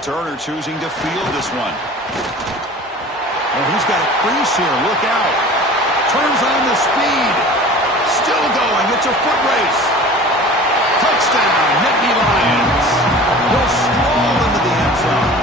Returner choosing to field this one. Oh, he's got a crease here. Look out. Turns on the speed. Still going. It's a foot race. Touchdown, Nittany Lions. He'll stroll into the end zone.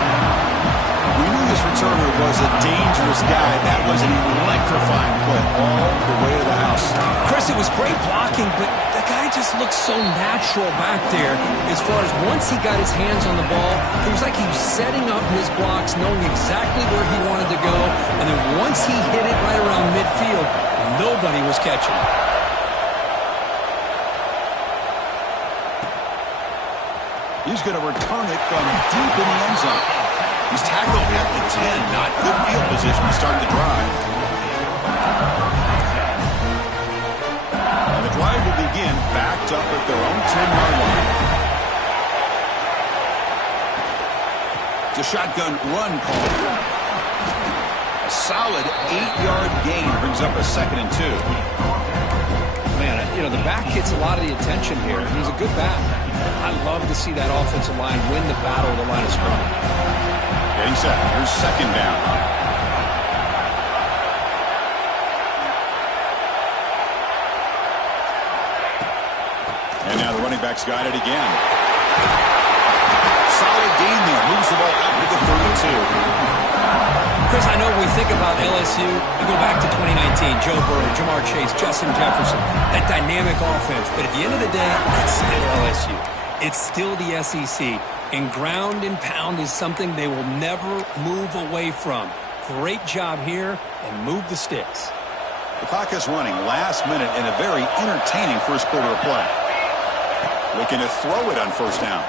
We knew this returner was a dangerous guy. That was an electrifying play all the way to the house. Chris, it was great blocking, but the guy just looked so natural back there. As far as once he got his hands on the ball, it was like he was setting up his blocks, knowing exactly where he wanted to go. And then once he hit it right around midfield, nobody was catching it. He's going to return it from deep in the end zone. He's tackled at the 10. Not good field position to start the drive. And the drive will begin backed up at their own 10-yard line. It's a shotgun run call. A solid 8-yard gain brings up a 2nd and 2. Man, you know, the back gets a lot of the attention here. He's a good back. I love to see that offensive line win the battle of the line of scrimmage. Getting set. Here's 2nd down. And now the running back's got it again. Solid gain there. Moves the ball out to the 32. Chris, I know when we think about LSU, we go back to 2019, Joe Burrow, Jamar Chase, Justin Jefferson, that dynamic offense. But at the end of the day, it's still LSU. It's still the SEC. And ground and pound is something they will never move away from. Great job here, and move the sticks. The clock is running last minute in a very entertaining first quarter of play. Looking to throw it on 1st down.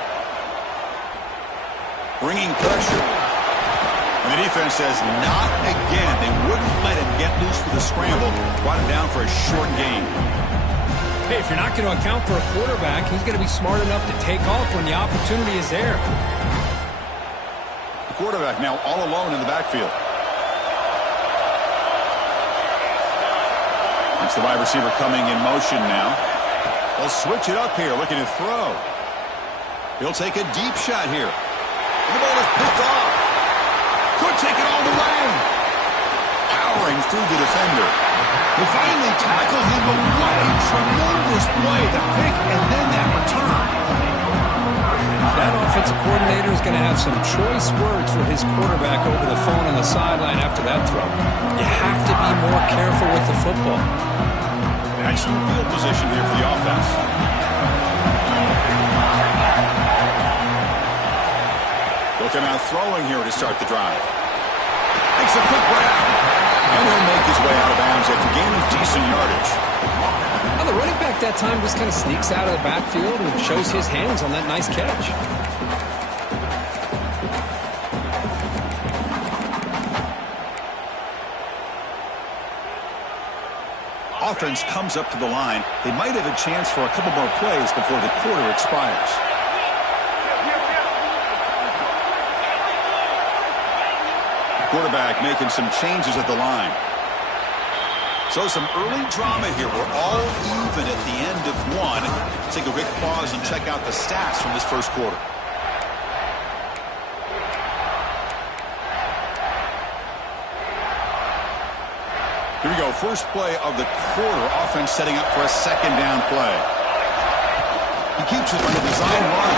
Bringing pressure. And the defense says not again. They wouldn't let him get loose for the scramble. Brought him down for a short gain. Hey, if you're not going to account for a quarterback, he's going to be smart enough to take off when the opportunity is there. The quarterback now all alone in the backfield. It's the wide receiver coming in motion now. They'll switch it up here, looking to throw. He'll take a deep shot here. And the ball is picked off. Could take it all the way. Powering through the defender. They finally tackle him, but what a tremendous play. The pick and then that return. That offensive coordinator is going to have some choice words for his quarterback over the phone on the sideline after that throw. You have to be more careful with the football. Excellent field position here for the offense. Looking out throwing here to start the drive. Makes a quick grab. And he'll make his way out of bounds after gaining decent yardage. Now the running back that time just kind of sneaks out of the backfield and shows his hands on that nice catch. Offense comes up to the line. They might have a chance for a couple more plays before the quarter expires. Quarterback making some changes at the line. So some early drama here. We're all even at the end of one. Let's take a quick pause and check out the stats from this first quarter. Here we go. First play of the quarter. Offense setting up for a 2nd down play. He keeps it on the design run.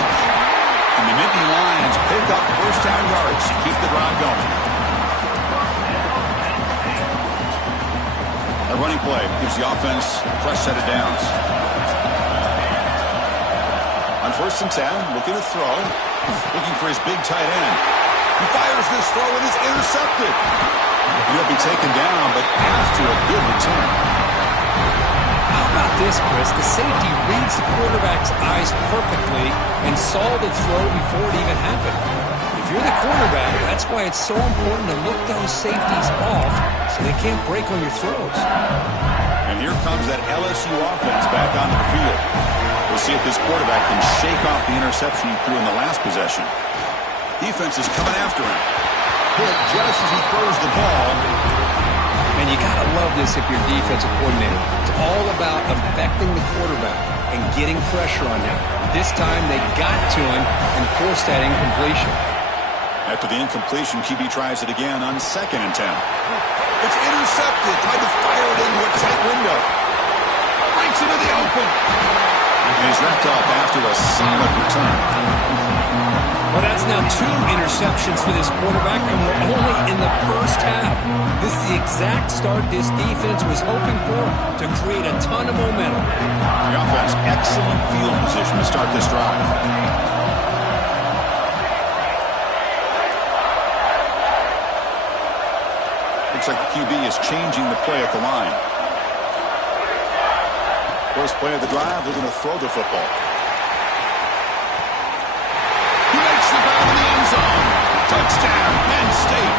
And the Nittany Lions pick up 1st down yards to keep the drive going. A running play gives the offense a fresh set of downs. On 1st and 10, looking to throw. Looking for his big tight end. He fires this throw and is intercepted. He'll be taken down, but after a good return. How about this, Chris? The safety reads the quarterback's eyes perfectly and saw the throw before it even happened. If you're the quarterback, that's why it's so important to look those safeties off so they can't break on your throws. And here comes that LSU offense back onto the field. We'll see if this quarterback can shake off the interception he threw in the last possession. Defense is coming after him. Hit just as he throws the ball. And you got to love this if you're a defensive coordinator. It's all about affecting the quarterback and getting pressure on him. This time they got to him and forced that incompletion. After the incompletion, QB tries it again on 2nd and 10. It's intercepted. Tried to fire it into a tight window. Breaks into the open. And he's wrapped up after a solid return. Well, that's now 2 interceptions for this quarterback, and we're only in the first half. This is the exact start this defense was hoping for to create a ton of momentum. The offense, excellent field position to start this drive. Looks like the QB is changing the play at the line. First play of the drive, they're going to throw the football. He makes the grab in the end zone. Touchdown, Penn State.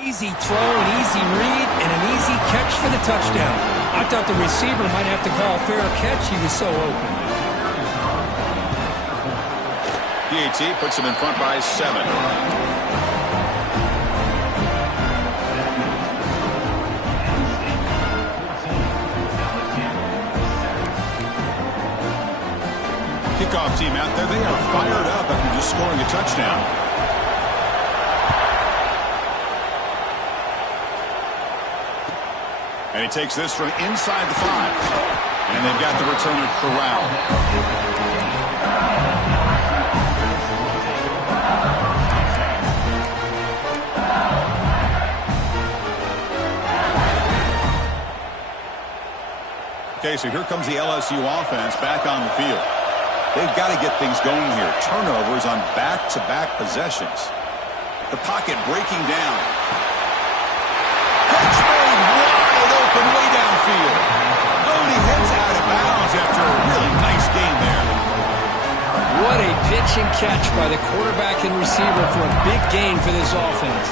Easy throw, an easy read, and an easy catch for the touchdown. I thought the receiver might have to call a fair catch. He was so open. PAT puts him in front by 7. Kickoff team out there. They are fired up after just scoring a touchdown. And he takes this from inside the 5. And they've got the returner corralled. Okay, so here comes the LSU offense back on the field. They've got to get things going here. Turnovers on back-to-back possessions. The pocket breaking down. Catch made wide open way downfield. Oh, and he heads out of bounds after a really nice game there. What a pitch and catch by the quarterback and receiver for a big gain for this offense.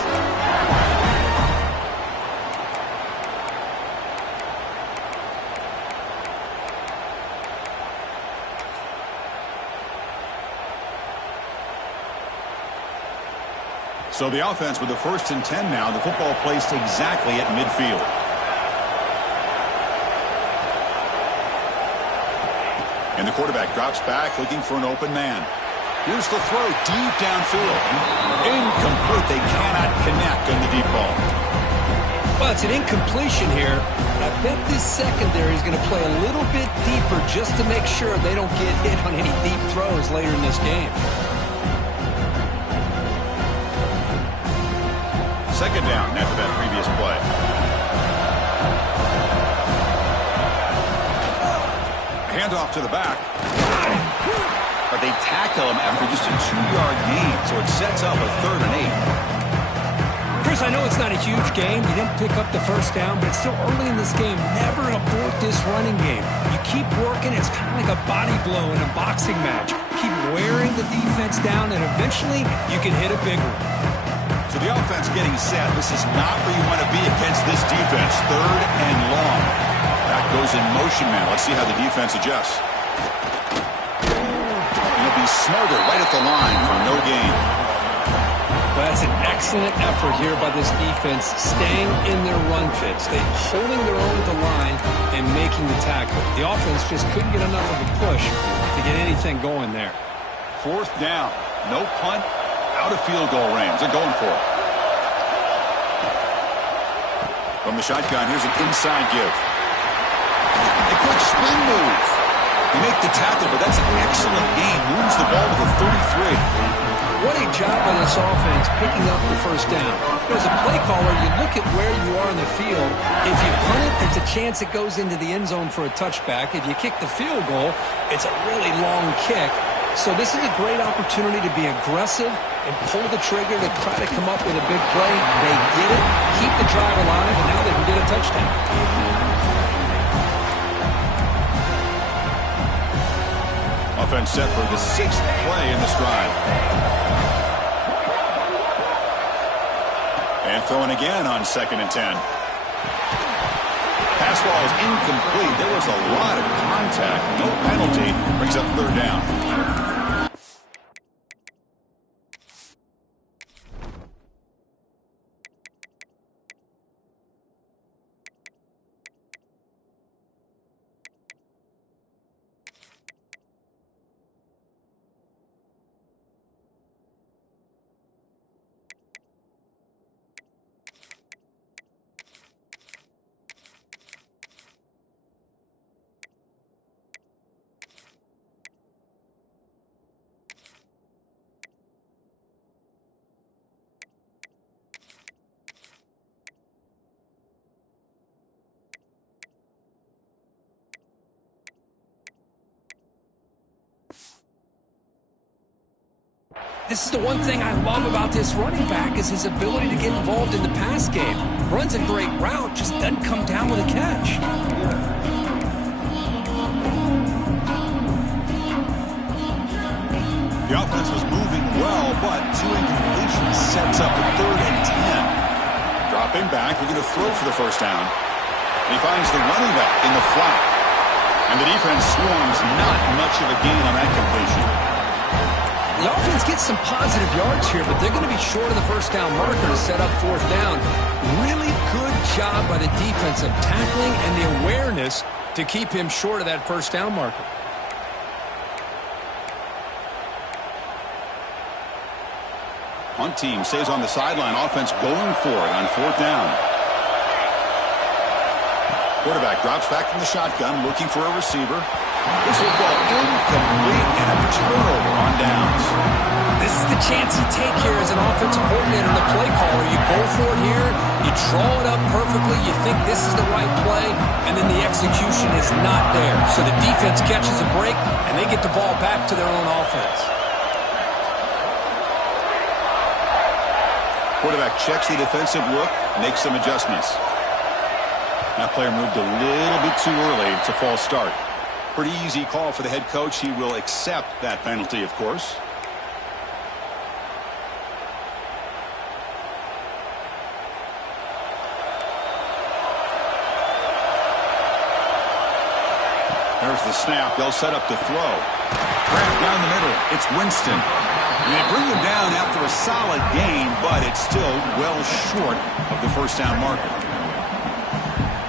So the offense with the 1st and 10 now. The football placed exactly at midfield. And the quarterback drops back looking for an open man. Here's the throw deep downfield. Incomplete. They cannot connect on the deep ball. Well, it's an incompletion here. I bet this secondary is going to play a little bit deeper just to make sure they don't get hit on any deep throws later in this game. 2nd down after that previous play. Handoff to the back. But they tackle him after just a 2-yard gain, so it sets up a 3rd and 8. Chris, I know it's not a huge game. You didn't pick up the 1st down, but it's still early in this game. Never abort this running game. You keep working. It's kind of like a body blow in a boxing match. Keep wearing the defense down, and eventually you can hit a big one. So the offense getting set. This is not where you want to be against this defense. 3rd and long. That goes in motion now. Let's see how the defense adjusts. He'll be smarter right at the line for no gain. Well, that's an excellent effort here by this defense, staying in their run fits. They're holding their own at the line and making the tackle. The offense just couldn't get enough of a push to get anything going there. 4th down. No punt. Out of field goal range. They're going for it. From the shotgun, here's an inside give. A quick spin move. They make the tackle, but that's an excellent gain. Moves the ball to the 33. What a job by this offense picking up the first down. As a play caller, you look at where you are in the field. If you punt it, there's a chance it goes into the end zone for a touchback. If you kick the field goal, it's a really long kick. So this is a great opportunity to be aggressive and pull the trigger to try to come up with a big play. They did it, keep the drive alive, and now they can get a touchdown. Offense set for the 6th play in this drive. And throwing again on 2nd and 10. Pass ball is incomplete. There was a lot of contact. No penalty. Brings up 3rd down. This is the one thing I love about this running back is his ability to get involved in the pass game. Runs a great route, just doesn't come down with a catch. The offense was moving well, but 2 incompletions sets up a 3rd and 10. Dropping back, looking to throw for the first down. And he finds the running back in the flat. And the defense swarms, not much of a gain on that completion. The offense gets some positive yards here, but they're going to be short of the first down marker to set up 4th down. Really good job by the defense of tackling and the awareness to keep him short of that first down marker. Punt team stays on the sideline. Offense going for it on 4th down. Quarterback drops back from the shotgun, looking for a receiver. This will go incomplete and a turnover on downs. This is the chance you take here as an offensive coordinator and the play caller. You go for it here, you draw it up perfectly, you think this is the right play, and then the execution is not there. So the defense catches a break, and they get the ball back to their own offense. Quarterback checks the defensive look, makes some adjustments. That player moved a little bit too early. It's a false start. Pretty easy call for the head coach. He will accept that penalty, of course. There's the snap. They'll set up to throw. Grant down the middle. It's Winston. And they bring him down after a solid gain, but it's still well short of the first down marker.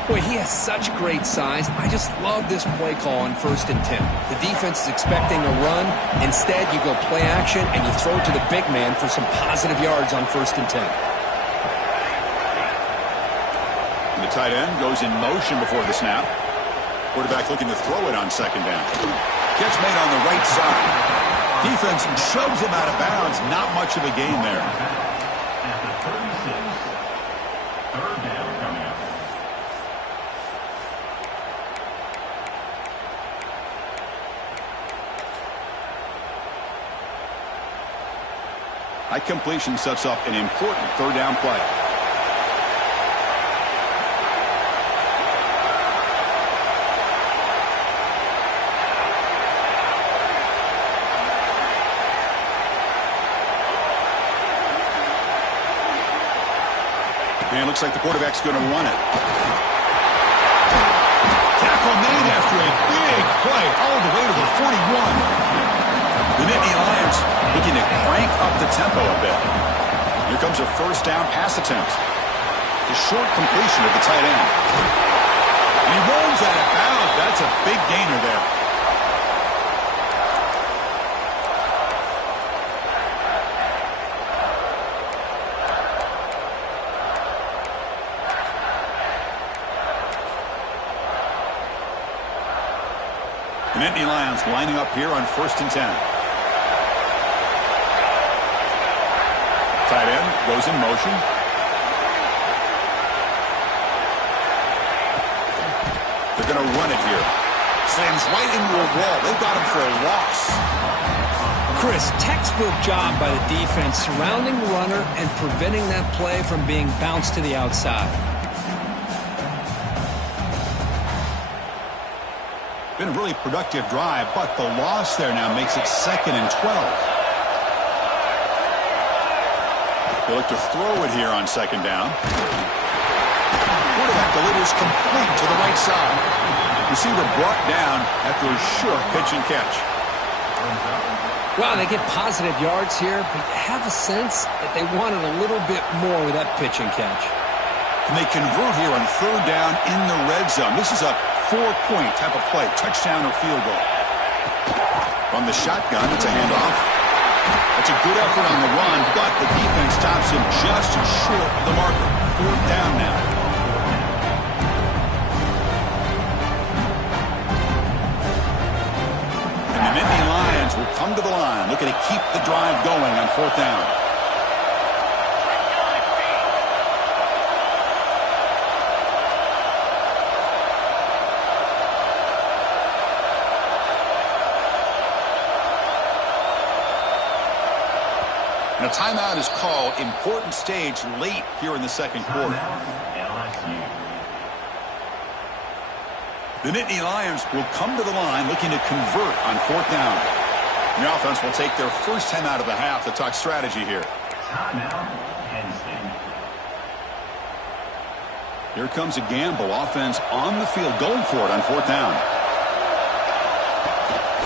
Boy, he has such great size. I just love this play call on 1st and 10. The defense is expecting a run. Instead, you go play action, and you throw it to the big man for some positive yards on 1st and 10. And the tight end goes in motion before the snap. Quarterback looking to throw it on 2nd down. Catch made on the right side. Defense shoves him out of bounds. Not much of a gain there. At the 36, 3rd down coming up. High completion sets up an important 3rd down play. And it looks like the quarterback's going to run it. Tackle made after a big play all the way to the 41. The Nittany Lions looking to crank up the tempo a bit. Here comes a first down pass attempt. The short completion of the tight end. And he rolls out of bounds. That's a big gainer there. The Nittany Lions lining up here on 1st and 10. Tight end goes in motion. They're going to run it here. Slams right into a wall. They've got him for a loss. Chris, textbook job by the defense surrounding the runner and preventing that play from being bounced to the outside. Been a really productive drive, but the loss there now makes it 2nd and 12. They look to throw it here on 2nd down. Quarterback delivers complete to the right side. Receiver brought down after a sure pitch and catch. Wow, they get positive yards here, but you have a sense that they wanted a little bit more with that pitch and catch. And they convert here on 3rd down in the red zone. This is a 4-point type of play, touchdown or field goal. From the shotgun, it's a handoff. That's a good effort on the run, but the defense stops him just short of the marker. 4th down now. And the Nittany Lions will come to the line, looking to keep the drive going on 4th down. And a timeout is called. Important stage late here in the 2nd quarter. The Nittany Lions will come to the line looking to convert on 4th down. And the offense will take their first time out of the half to talk strategy here. Here comes a gamble. Offense on the field going for it on 4th down.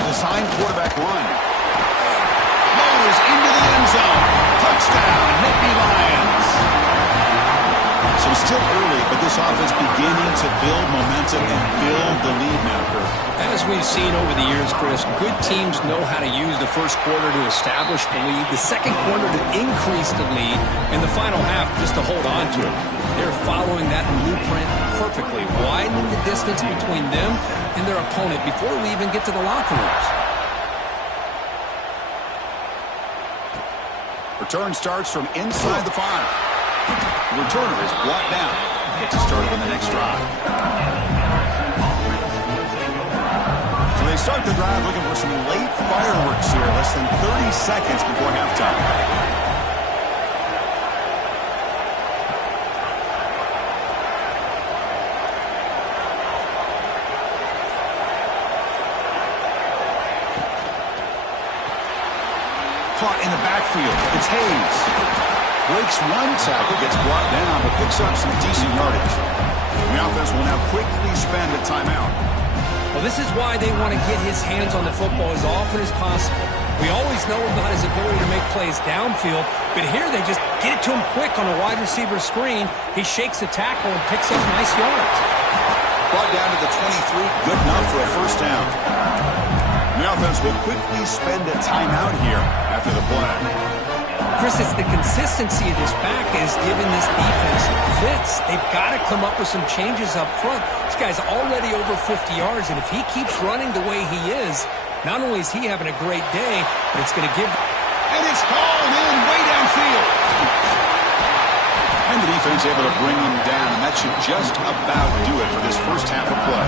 Design quarterback run. Into the end zone. Touchdown, Nittany Lions. So still early, but this offense beginning to build momentum and build the lead now, Kurt. As we've seen over the years, Chris, good teams know how to use the first quarter to establish the lead, the second quarter to increase the lead, and the final half just to hold on to it. They're following that blueprint perfectly, widening the distance between them and their opponent before we even get to the locker rooms. Return starts from inside the 5. The returner is brought down. Gets started on the next drive. So they start the drive looking for some late fireworks here. Less than 30 seconds before halftime. Caught in the backfield. It's Hayes. Breaks one tackle, gets brought down, but picks up some decent yardage. The offense will now quickly spend a timeout. Well, this is why they want to get his hands on the football as often as possible. We always know about his ability to make plays downfield, but here they just get it to him quick on a wide receiver screen. He shakes the tackle and picks up nice yards. Brought down to the 23, good enough for a first down. The offense will quickly spend a timeout here after the play. Chris, it's the consistency of this back is giving this defense fits. They've got to come up with some changes up front. This guy's already over 50 yards, and if he keeps running the way he is, not only is he having a great day, but it's going to give... And it's hauled in way downfield. And the defense able to bring him down, and that should just about do it for this first half of play.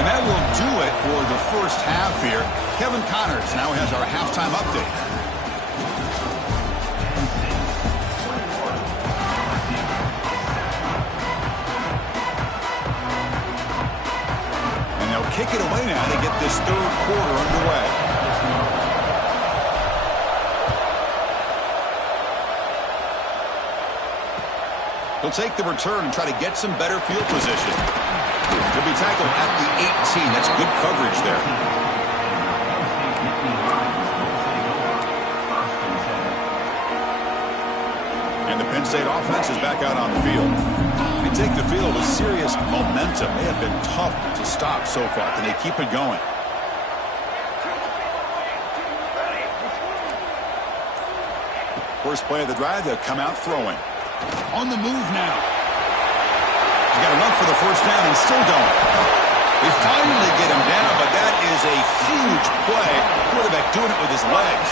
And that will do it for the first half here. Kevin Connors now has our halftime update. And they'll kick it away now to get this third quarter underway. He'll take the return and try to get some better field position. He'll be tackled at the 18. That's good coverage there. And the Penn State offense is back out on the field. They take the field with serious momentum. They have been tough to stop so far. Can they keep it going? First play of the drive, they'll come out throwing. On the move now. He's got to run for the first down and still don't. They finally get him down, but that is a huge play. Quarterback doing it with his legs.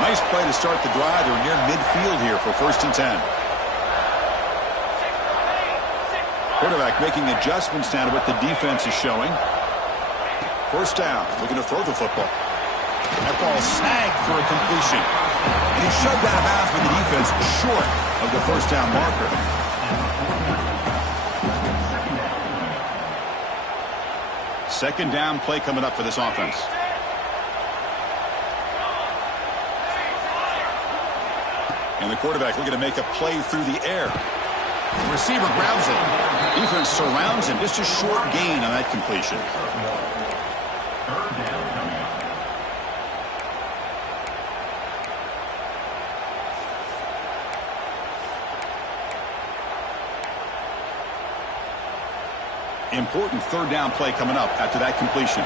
Nice play to start the drive. They're near midfield here for 1st and 10. Quarterback making adjustments now to what the defense is showing. 1st down, looking to throw the football. That ball snagged for a completion. And he shoved out of bounds with the defense short of the 1st down marker. Second down play coming up for this offense. And the quarterback looking to make a play through the air. The receiver grabs it. Defense surrounds him. Just a short gain on that completion. Important 3rd down play coming up after that completion.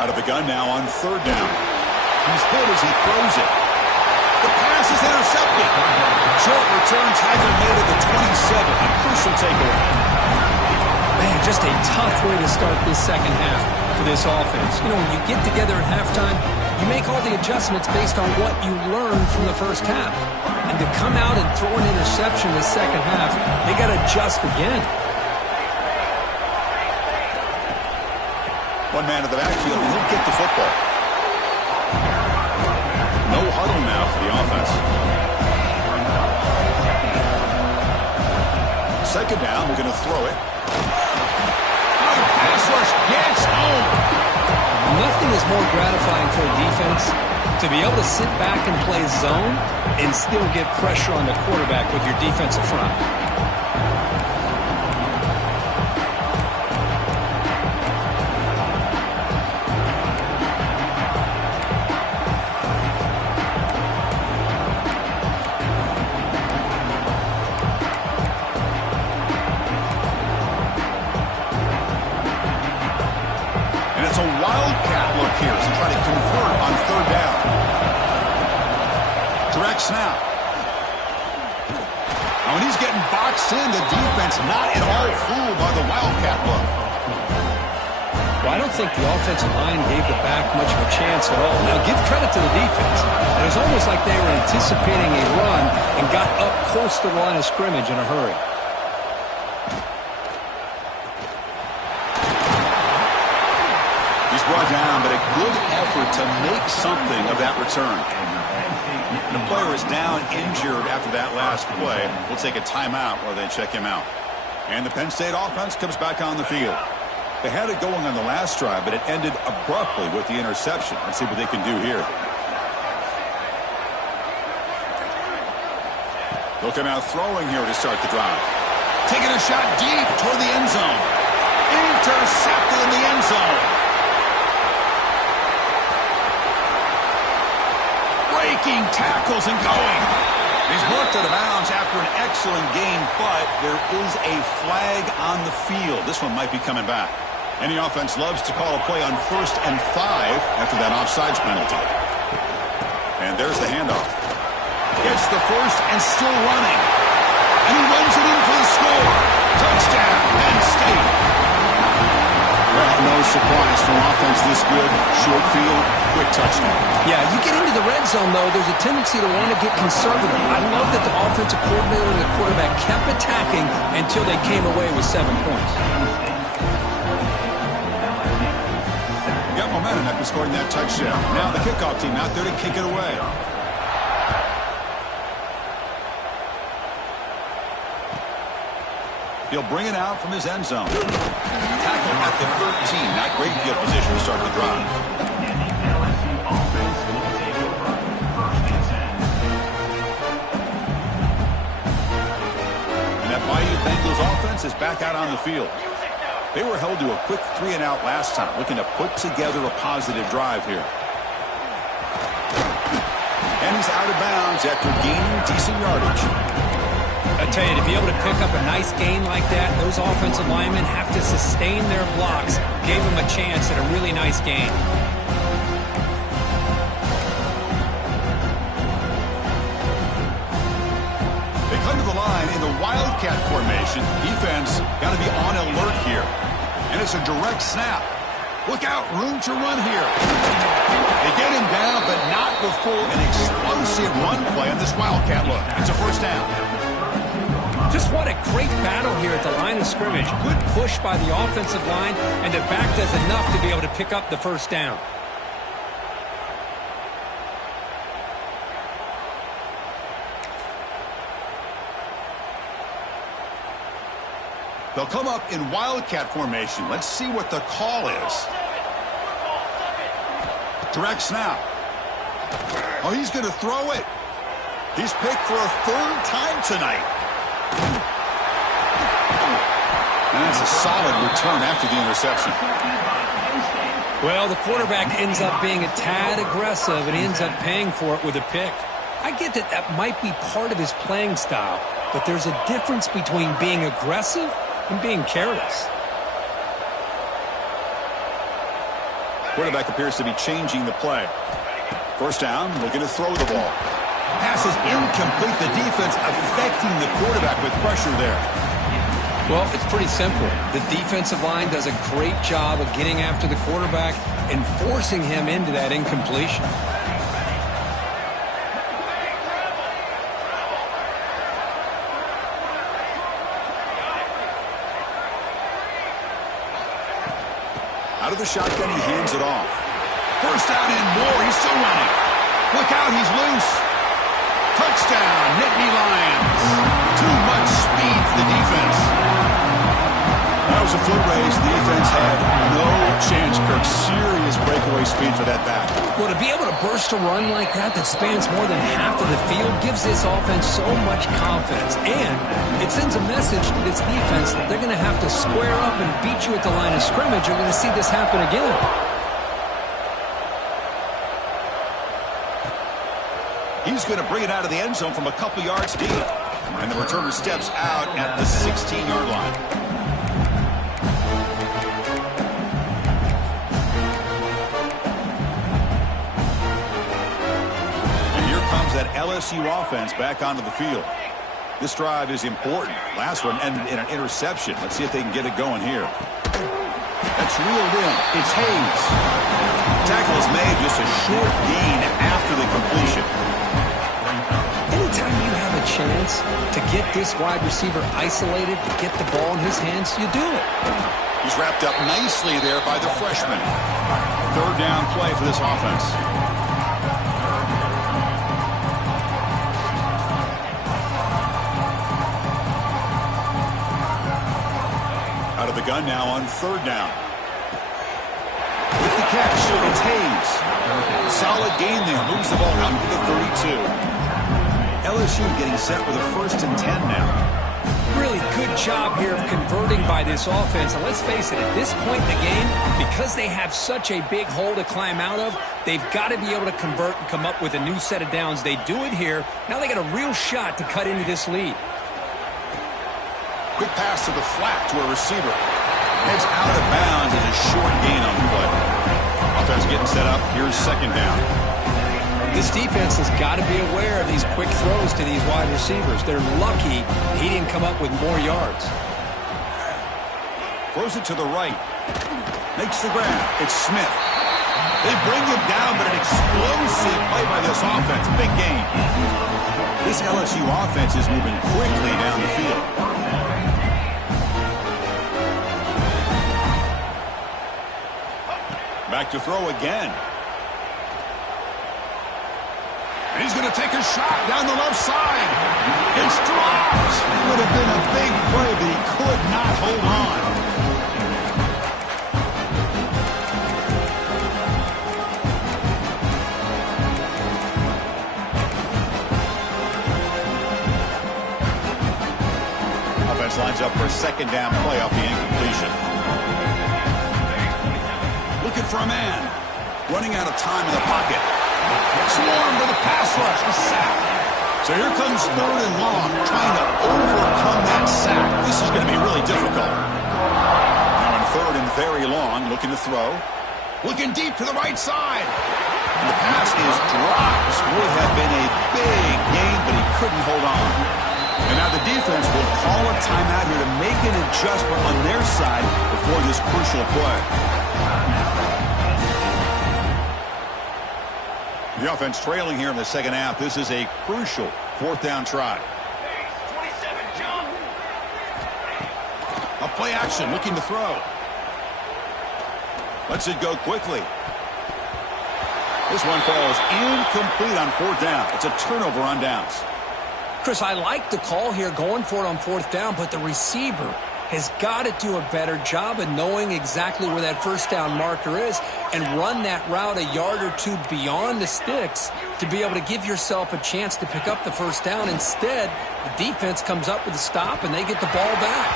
Out of the gun now on 3rd down. He's hit as he throws it. The pass is intercepted. Short return, tackle made at the 27. A crucial takeaway. Man, just a tough way to start this second half for this offense. You know, when you get together at halftime, you make all the adjustments based on what you learned from the first half. And to come out and throw an interception in the second half, they got to adjust again. One man in the backfield, and he'll get the football. No huddle now for the offense. 2nd down, we're going to throw it. Pass rush gets home. Nothing is more gratifying for a defense to be able to sit back and play zone and still get pressure on the quarterback with your defensive front. Snap. Now, when he's getting boxed in, the defense not at all fooled by the Wildcat look. Well, I don't think the offensive line gave the back much of a chance at all. Now, give credit to the defense. It was almost like they were anticipating a run and got up close to the line of scrimmage in a hurry. He's brought down, but a good effort to make something of that return. The player is down injured after that last play. We'll take a timeout while they check him out. And the Penn State offense comes back on the field. They had it going on the last drive, but it ended abruptly with the interception. Let's see what they can do here. They'll come out throwing here to start the drive. Taking a shot deep toward the end zone. Intercepted in the end zone. Breaking tackles and going. He's worked out of bounds after an excellent game, but there is a flag on the field. This one might be coming back. Any offense loves to call a play on 1st and 5 after that offsides penalty. And there's the handoff. Gets the first and still running. And he runs it in for the score. Touchdown, Penn State. Well, no surprise for an offense this good. Short field, quick touchdown. Yeah, you get into the red zone, though, there's a tendency to want to get conservative. I love that the offensive coordinator and the quarterback kept attacking until they came away with 7 points. Got momentum after scoring that touchdown. Now the kickoff team out there to kick it away. He'll bring it out from his end zone. Tackle at the 13. Not great field position to start the drive. And that Bayou Bengals offense is back out on the field. They were held to a quick 3-and-out last time, looking to put together a positive drive here. And he's out of bounds after gaining decent yardage. I tell you, to be able to pick up a nice gain like that, those offensive linemen have to sustain their blocks. Gave them a chance at a really nice gain. They come to the line in the wildcat formation. Defense got to be on alert here. And it's a direct snap. Look out, room to run here. They get him down, but not before an explosive run play on this wildcat look. It's a first down. Just what a great battle here at the line of scrimmage. Good push by the offensive line, and the back does enough to be able to pick up the first down. They'll come up in wildcat formation. Let's see what the call is. Direct snap. Oh, he's going to throw it. He's picked for a third time tonight. And that's a solid return after the interception. Well, the quarterback ends up being a tad aggressive, and he ends up paying for it with a pick. I get that that might be part of his playing style, but there's a difference between being aggressive and being careless. Quarterback appears to be changing the play. First down, looking to throw the ball. Pass is incomplete. The defense affecting the quarterback with pressure there. Well, it's pretty simple. The defensive line does a great job of getting after the quarterback and forcing him into that incompletion. Out of the shotgun, he hands it off. First down and more. He's still running. Look out, he's loose. Touchdown, Nittany Lions. Too much speed for the defense. That was a foot race. The defense had no chance, Kirk. Serious breakaway speed for that back. Well, to be able to burst a run like that spans more than half of the field gives this offense so much confidence. And it sends a message to this defense that they're going to have to square up and beat you at the line of scrimmage. You're going to see this happen again. He's going to bring it out of the end zone from a couple yards deep. And the returner steps out at the 16-yard line. And here comes that LSU offense back onto the field. This drive is important. Last one ended in an interception. Let's see if they can get it going here. That's reeled in. It's Hayes. Tackle is made, just a short gain after the completion. Anytime you have a chance to get this wide receiver isolated, to get the ball in his hands, you do it. He's wrapped up nicely there by the freshman. Third down play for this offense. Out of the gun now on third down. With the catch, it's Hayes. Solid gain there. Moves the ball out to the 32. LSU getting set with a 1st and 10 now. Really good job here of converting by this offense. And let's face it, at this point in the game, because they have such a big hole to climb out of, they've got to be able to convert and come up with a new set of downs. They do it here. Now they got a real shot to cut into this lead. Quick pass to the flat to a receiver. Heads out of bounds as a short gain on the play. Offense getting set up. Here's second down. This defense has got to be aware of these quick throws to these wide receivers. They're lucky he didn't come up with more yards. Throws it to the right. Makes the grab. It's Smith. They bring him down, but an explosive play by this offense. Big game. This LSU offense is moving quickly down the field. Back to throw again. And he's going to take a shot down the left side. It's dropped. It would have been a big play, but he could not hold on. Offense lines up for a second down play off the incompletion. Looking for a man. Running out of time in the pocket. Swarm to the pass rush, the sack. So here comes third and long, trying to overcome that sack. This is going to be really difficult. Now in third and very long, looking to throw. Looking deep to the right side. And the pass is dropped. Would have been a big gain, but he couldn't hold on. And timeout here to make an adjustment on their side before this crucial play. The offense trailing here in the second half. This is a crucial fourth down try. A play action looking to throw. Lets it go quickly. This one falls incomplete on fourth down. It's a turnover on downs. Chris, I like the call here going for it on fourth down, but the receiver has got to do a better job of knowing exactly where that first down marker is and run that route a yard or two beyond the sticks to be able to give yourself a chance to pick up the first down. Instead, the defense comes up with a stop and they get the ball back.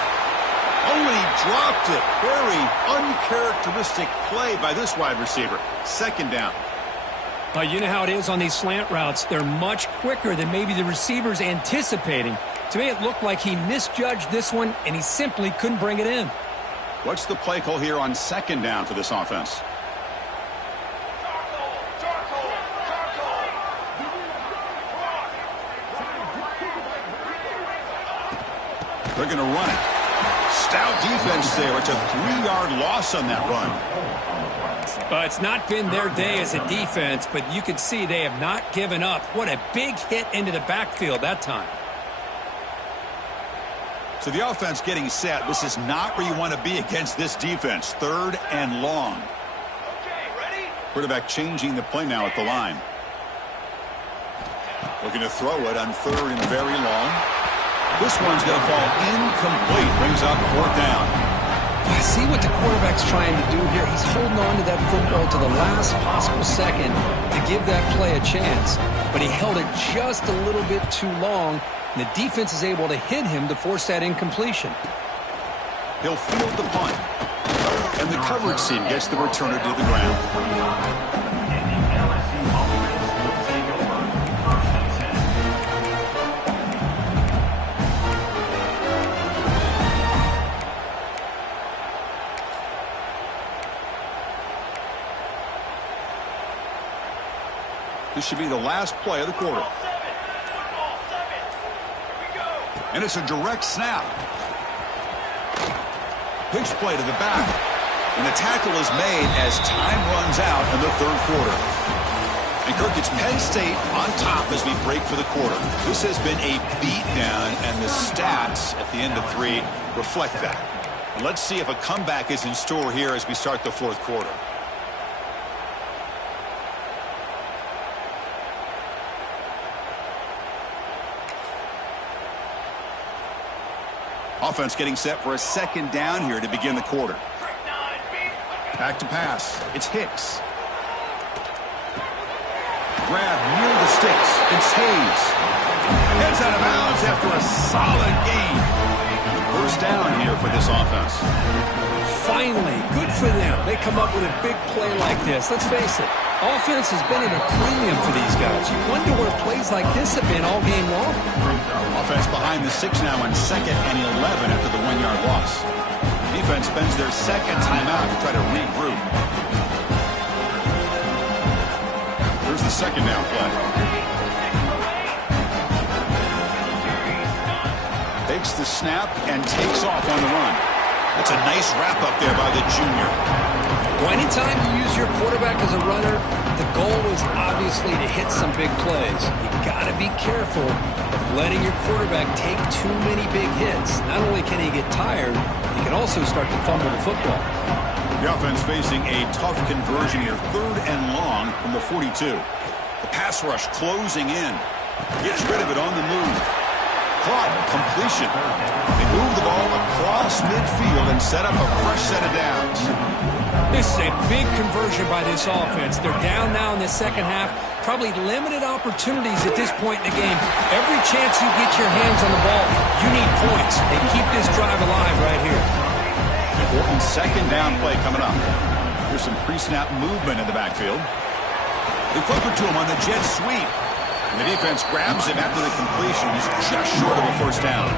Oh, and he dropped it. Very uncharacteristic play by this wide receiver. Second down. You know how it is on these slant routes. They're much quicker than maybe the receiver's anticipating. To me, it looked like he misjudged this one, and he simply couldn't bring it in. What's the play call here on second down for this offense? They're going to run it. Stout defense there. It's a 3-yard loss on that run. It's not been their day as a defense, but you can see they have not given up. What a big hit into the backfield that time. So the offense getting set. This is not where you want to be against this defense. Third and long. Okay, ready? Quarterback changing the play now at the line. Looking to throw it on third and very long. This one's going to fall incomplete. Brings up fourth down. I see what the quarterback's trying to do here. He's holding on to that football to the last possible second to give that play a chance. But he held it just a little bit too long. And the defense is able to hit him to force that incompletion. He'll field the punt. And the coverage team gets the returner to the ground. This should be the last play of the quarter. And it's a direct snap. Pitch play to the back. And the tackle is made as time runs out in the third quarter. And Kirk, it's Penn State on top as we break for the quarter. This has been a beatdown, and the stats at the end of 3 reflect that. And let's see if a comeback is in store here as we start the fourth quarter. Offense getting set for a second down here to begin the quarter. Back to pass. It's Hicks. Grab near the sticks. It's Hayes. Heads out of bounds after a solid gain. First down here for this offense. Finally, good for them. They come up with a big play like this. Let's face it, offense has been at a premium for these guys. You wonder where plays like this have been all game long. Offense behind the 6 now on 2nd and 11 after the 1-yard loss. Defense spends their second timeout to try to regroup. Here's the second down play. Takes the snap and takes off on the run. That's a nice wrap up there by the junior. Well, anytime you use your quarterback as a runner, the goal is obviously to hit some big plays. You got to be careful of letting your quarterback take too many big hits. Not only can he get tired, he can also start to fumble the football. The offense facing a tough conversion here. Third and long from the 42. The pass rush closing in. Gets rid of it on the move. Caught. Completion. They move the ball across midfield and set up a fresh set of downs. This is a big conversion by this offense. They're down now in the second half. Probably limited opportunities at this point in the game. Every chance you get your hands on the ball, you need points. They keep this drive alive right here. Important second down play coming up. There's some pre-snap movement in the backfield. They flip it to him on the jet sweep. And the defense grabs him after the completion. He's just short of a first down.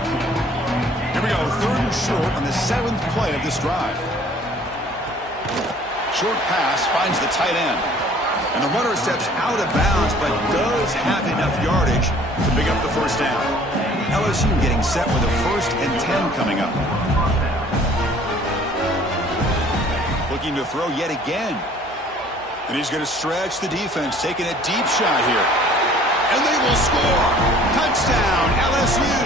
Here we go, third and short on the 7th play of this drive. Short pass finds the tight end. And the runner steps out of bounds, but does have enough yardage to pick up the first down. LSU getting set with a 1st and 10 coming up. Looking to throw yet again. And he's going to stretch the defense, taking a deep shot here. And they will score. Touchdown, LSU.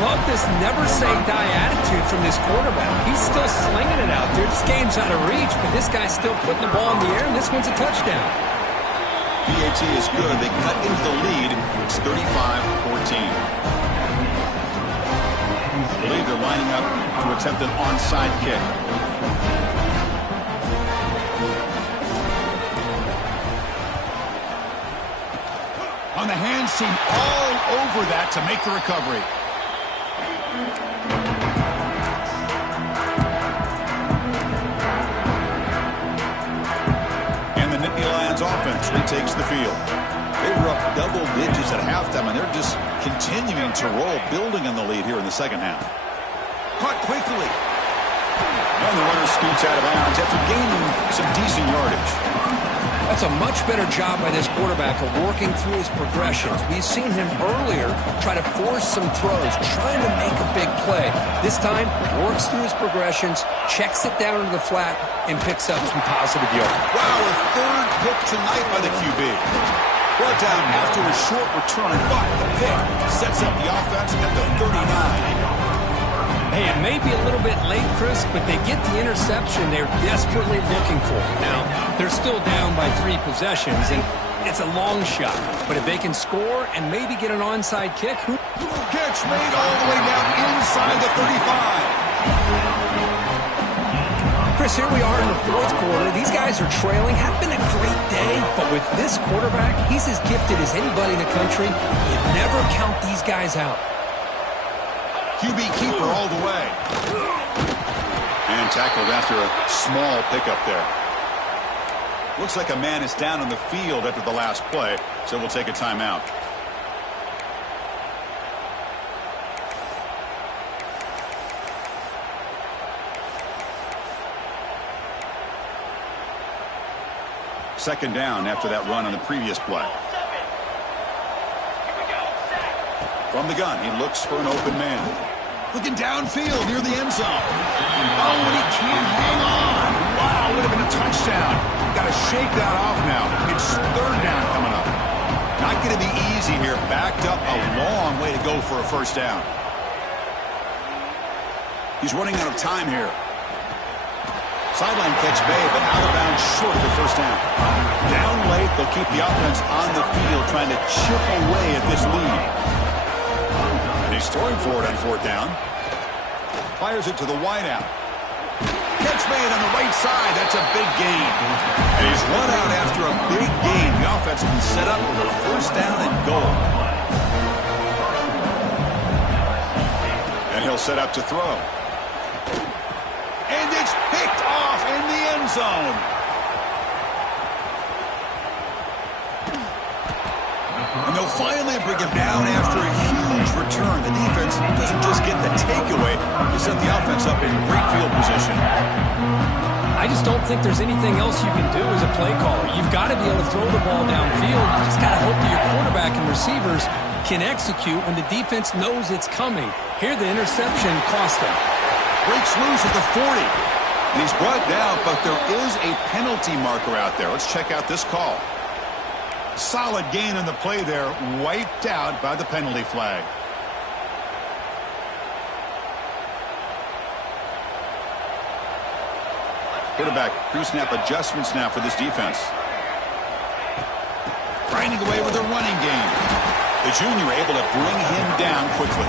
Love this never-say-die attitude from this quarterback. He's still slinging it out there. This game's out of reach, but this guy's still putting the ball in the air, and this one's a touchdown. PAT is good. They cut into the lead. It's 35-14. I believe they're lining up to attempt an onside kick. On the hands team, all over that to make the recovery. And the Nittany Lions offense retakes the field. They were up double digits at halftime, and they're just continuing to roll, building on the lead here in the second half. Caught quickly. And the runner scoots out of bounds after gaining some decent yardage. That's a much better job by this quarterback of working through his progressions. We've seen him earlier try to force some throws, trying to make a big play. This time, works through his progressions, checks it down into the flat, and picks up some positive yards. Wow, a 3rd pick tonight by the QB. Brought down after a short return, but the pick sets up the offense at the 39. Hey, it may be a little bit late, Chris, but they get the interception they're desperately looking for. Now, they're still down by 3 possessions, and it's a long shot. But if they can score and maybe get an onside kick... Catch made all the way down inside the 35. Chris, here we are in the 4th quarter. These guys are trailing. Had been a great day, but with this quarterback, he's as gifted as anybody in the country. You never count these guys out. QB keeper all the way. And tackled after a small pickup there. Looks like a man is down on the field after the last play, so we'll take a timeout. Second down after that run on the previous play. From the gun, he looks for an open man. Looking downfield near the end zone. Oh, and he can't hang on. Wow, would have been a touchdown. Got to shake that off now. It's 3rd down coming up. Not going to be easy here. Backed up a long way to go for a 1st down. He's running out of time here. Sideline catch made, but out of bounds short of the 1st down. Down late, they'll keep the offense on the field trying to chip away at this lead. He's throwing for it on 4th down. Fires it to the wideout. Catch made on the right side. That's a big gain. And he's run out after a big gain. The offense can set up with a 1st down and goal. And he'll set up to throw. And it's picked off in the end zone. And they'll finally bring him down after a huge return. The defense doesn't just get the takeaway, they set the offense up in great field position. I just don't think there's anything else you can do as a play caller. You've got to be able to throw the ball downfield. You just got to hope that your quarterback and receivers can execute when the defense knows it's coming. Here, the interception cost him. Breaks loose at the 40. And he's brought down, but there is a penalty marker out there. Let's check out this call. Solid gain on the play there, wiped out by the penalty flag. Quarterback pre-snap adjustments now for this defense. Grinding away with a running game. The junior able to bring him down quickly.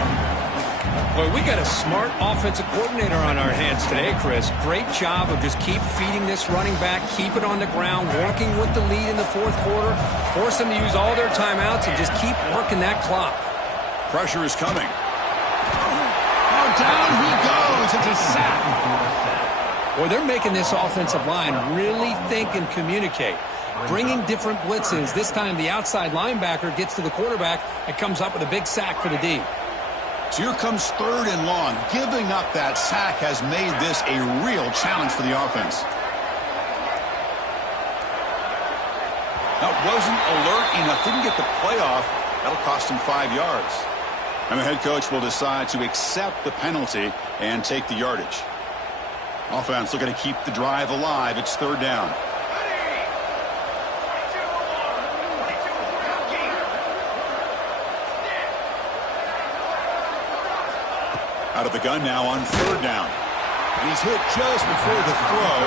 Boy, we got a smart offensive coordinator on our hands today, Chris. Great job of just keep feeding this running back, keep it on the ground, working with the lead in the 4th quarter, force them to use all their timeouts, and just keep working that clock. Pressure is coming. Oh, down he goes. It's a sack. Boy, they're making this offensive line really think and communicate. Bringing different blitzes. This time the outside linebacker gets to the quarterback and comes up with a big sack for the D. So here comes 3rd and long. Giving up that sack has made this a real challenge for the offense. That wasn't alert enough. Didn't get the play off. That'll cost him 5 yards. And the head coach will decide to accept the penalty and take the yardage. Offense looking to keep the drive alive. It's third down. Out of the gun now on third down. And he's hit just before the throw.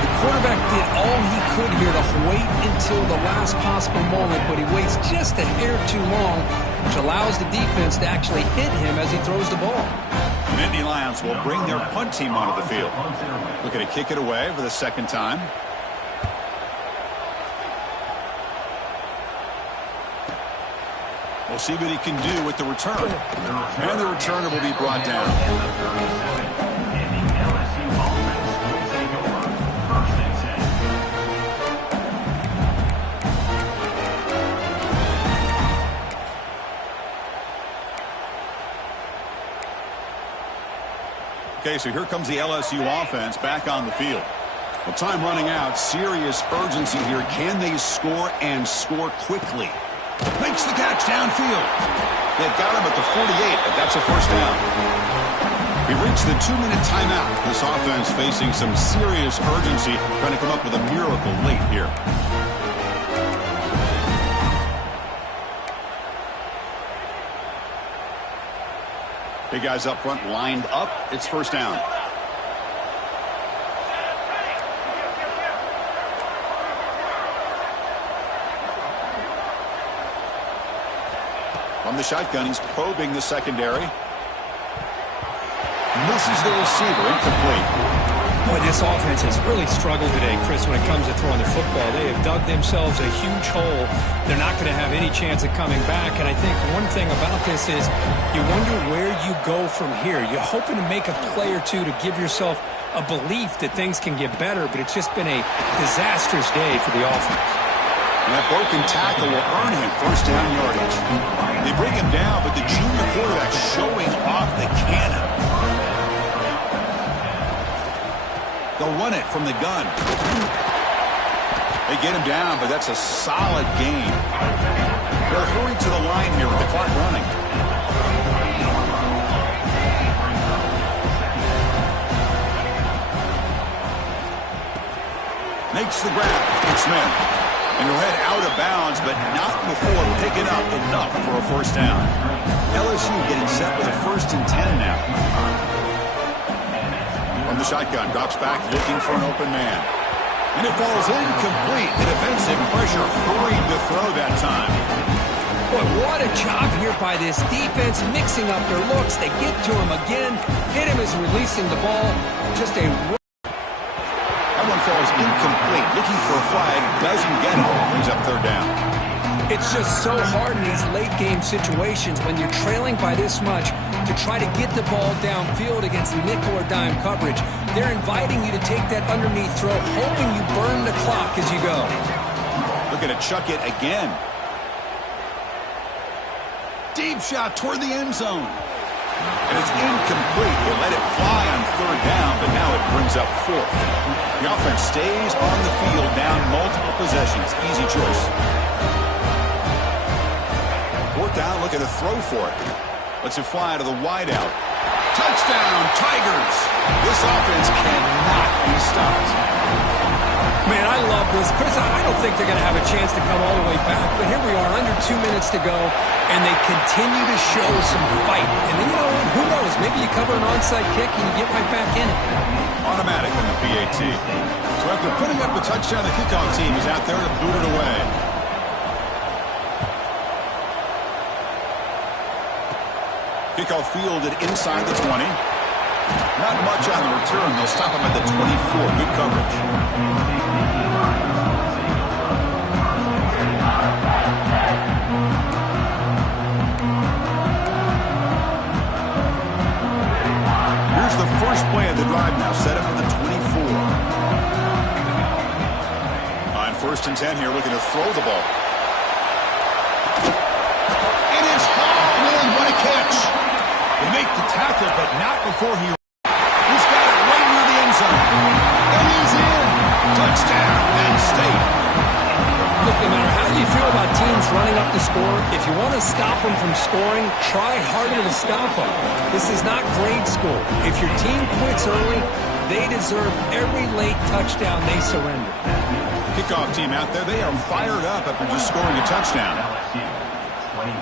The quarterback did all he could here to wait until the last possible moment, but he waits just a hair too long, which allows the defense to actually hit him as he throws the ball. Nittany Lions will bring their punt team onto the field. Looking to kick it away for the second time. We'll see what he can do with the return. And the returner will be brought down. Okay, so here comes the LSU offense back on the field. Well, time running out. Serious urgency here. Can they score and score quickly? Makes the catch downfield. They've got him at the 48, but that's a first down. We've reached the 2-minute timeout. This offense facing some serious urgency, trying to come up with a miracle late here. Big guys up front lined up. It's first down. From the shotgun, he's probing the secondary. Misses the receiver, incomplete. Boy, this offense has really struggled today, Chris, when it comes to throwing the football. They have dug themselves a huge hole. They're not going to have any chance of coming back. And I think one thing about this is you wonder where you go from here. You're hoping to make a play or two to give yourself a belief that things can get better, but it's just been a disastrous day for the offense. And that broken tackle will earn him first down yardage. They bring him down, but the junior quarterback showing off the cannon. They'll run it from the gun. They get him down, but that's a solid gain. They'll hurry to the line here with the clock running. Makes the grab. It's Smith. And he'll head out of bounds, but not before picking up enough for a first down. LSU getting set with a 1st and 10 now. From the shotgun, drops back looking for an open man. And it falls incomplete. The defensive pressure hurried to throw that time. Boy, what a job here by this defense, mixing up their looks. They get to him again, hit him as releasing the ball. Just a... That one falls incomplete. Looking for a flag, doesn't get it. Brings up third down. It's just so hard in these late-game situations when you're trailing by this much to try to get the ball downfield against nickel or dime coverage. They're inviting you to take that underneath throw, hoping you burn the clock as you go. Looking to chuck it again. Deep shot toward the end zone. And it's incomplete. They let it fly on third down, but now it brings up 4th. The offense stays on the field, down multiple possessions. Easy choice. 4th down, looking to throw for it. Lets it fly to the wideout. Touchdown, Tigers! This offense cannot be stopped. Man, I love this. Chris, I don't think they're going to have a chance to come all the way back, but here we are, under 2 minutes to go, and they continue to show some fight. And then, you know, who knows? Maybe you cover an onside kick and you get right back in it. Automatic on the PAT. So after putting up a touchdown, the kickoff team is out there to boot it away. Kickoff fielded inside the 20. Not much on the return. They'll stop him at the 24. Good coverage. Here's the first play of the drive now. Set up at the 24. On 1st and 10 here, looking to throw the ball. It is hauled in. What a catch. They make the tackle, but not before he's got it right near the end zone. And he's in. Touchdown, Penn State. Look, no matter how you feel about teams running up the score, if you want to stop them from scoring, try harder to stop them. This is not grade school. If your team quits early, they deserve every late touchdown they surrender. Kickoff team out there, they are fired up after just scoring a touchdown. LSU, 21.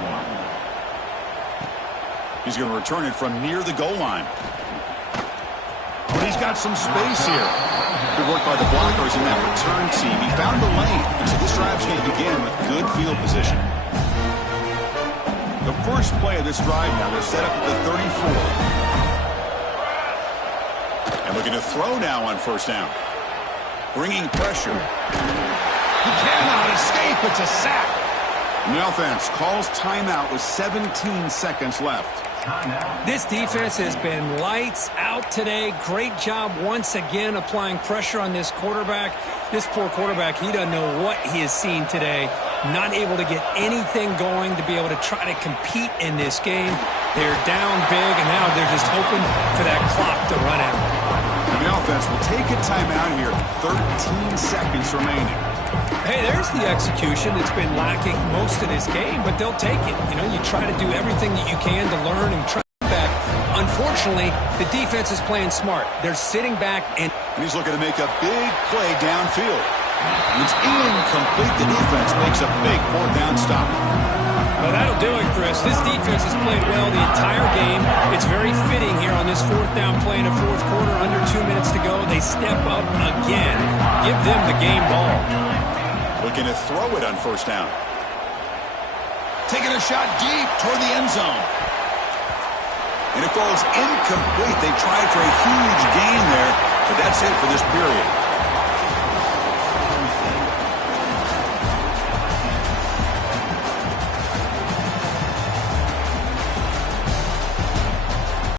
He's going to return it from near the goal line. But he's got some space here. Good work by the blockers in that return team. He found the lane, and so this drive's going to begin with good field position. The first play of this drive now is set up at the 34. And looking to throw now on first down. Bringing pressure. He cannot escape. It's a sack. And the offense calls timeout with 17 seconds left. This defense has been lights out today. Great job once again applying pressure on this quarterback. This poor quarterback, he doesn't know what he has seen today. Not able to get anything going to be able to try to compete in this game. They're down big, and now they're just hoping for that clock to run out. And the offense will take a timeout here. 13 seconds remaining. Hey, there's the execution that's been lacking most of this game, but they'll take it. You know, you try to do everything that you can to learn and try back. Unfortunately, the defense is playing smart. They're sitting back, and he's looking to make a big play downfield. And it's incomplete. The defense makes a big fourth down stop. Well, that'll do it, Chris. This defense has played well the entire game. It's very fitting here on this fourth down play in the fourth quarter. Under 2 minutes to go, they step up again. Give them the game ball. Looking to throw it on first down. Taking a shot deep toward the end zone. And it falls incomplete. They tried for a huge gain there, but that's it for this period.